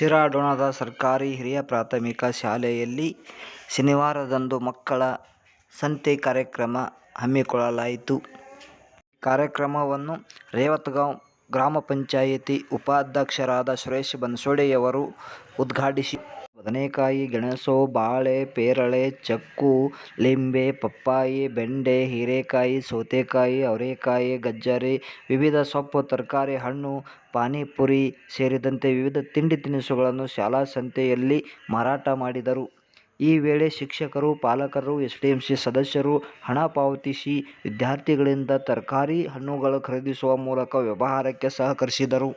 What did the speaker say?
ಶಿರಾಡೋಣದ ಸರ್ಕಾರಿ ಹಿರಿಯ ಪ್ರಾಥಮಿಕ ಶಾಲೆಯಲ್ಲಿ ಶನಿವಾರದಂದು ಮಕ್ಕಳ ಸಂತೆ ಕಾರ್ಯಕ್ರಮ ಹಮ್ಮಿಕೊಳ್ಳಲಾಯಿತು. ಕಾರ್ಯಕ್ರಮವನ್ನು ರೇವತಗಾಂವ್ ಗ್ರಾಮ ಪಂಚಾಯಿತಿ ಉಪಾಧ್ಯಕ್ಷರಾದ ಸುರೇಶ್ ಬನ್ಸೋಡೆಯವರು ಉದ್ಘಾಟಿಸಿದರು. ಬದನೆಕಾಯಿ, ಗೆಣಸು, ಬಾಳೆ, ಪೇರಳೆ, ಚಕ್ಕು, ಲಿಂಬೆ, ಪಪ್ಪಾಯಿ, ಬೆಂಡೆ, ಹೀರೆಕಾಯಿ, ಸೌತೆಕಾಯಿ, ಅವರೆಕಾಯಿ, ಗಜ್ಜರಿ, ವಿವಿಧ ಸೊಪ್ಪು, ತರಕಾರಿ, ಹಣ್ಣು, ಪಾನಿಪುರಿ ಸೇರಿದಂತೆ ವಿವಿಧ ತಿಂಡಿ ತಿನಿಸುಗಳನ್ನು ಶಾಲಾ ಸಂತೆಯಲ್ಲಿ ಮಾರಾಟ ಮಾಡಿದರು. ಈ ವೇಳೆ ಶಿಕ್ಷಕರು, ಪಾಲಕರು, ಎಸ್ಡಿಎಂಸಿ ಸದಸ್ಯರು ಹಣ ಪಾವತಿಸಿ ವಿದ್ಯಾರ್ಥಿಗಳಿಂದ ತರಕಾರಿ, ಹಣ್ಣುಗಳು ಖರೀದಿಸುವ ಮೂಲಕ ವ್ಯವಹಾರಕ್ಕೆ ಸಹಕರಿಸಿದರು.